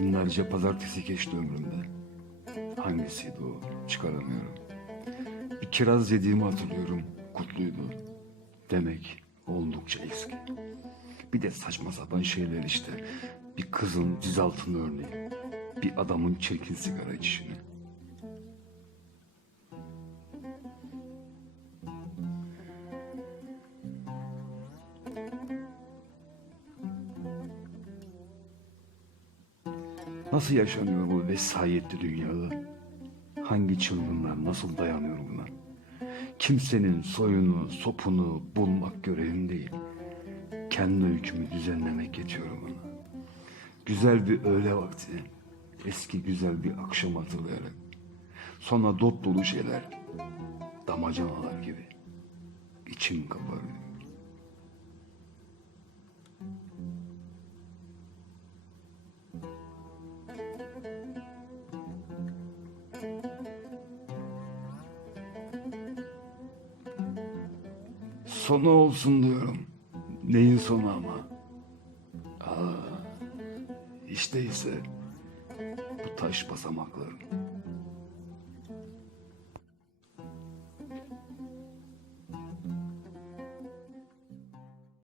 Binlerce pazartesi geçti ömrümde. Hangisiydi o çıkaramıyorum. Bir kiraz yediğimi hatırlıyorum. Kutluydu. Demek oldukça eski. Bir de saçma sapan şeyler işte. Bir kızın diz altını örneği. Bir adamın çirkin sigara içişini. Nasıl yaşanıyor bu vesayetli dünyada? Hangi çılgınlar nasıl dayanıyor buna? Kimsenin soyunu, sopunu bulmak görevim değil. Kendi öykümü düzenlemek yetiyor bana. Güzel bir öğle vakti, eski güzel bir akşam hatırlayarak. Sonra dop dolu şeyler, damacanalar gibi. İçim kabarıyor. Sonu olsun diyorum. Neyin sonu ama? Aa, işte ise bu taş basamakların.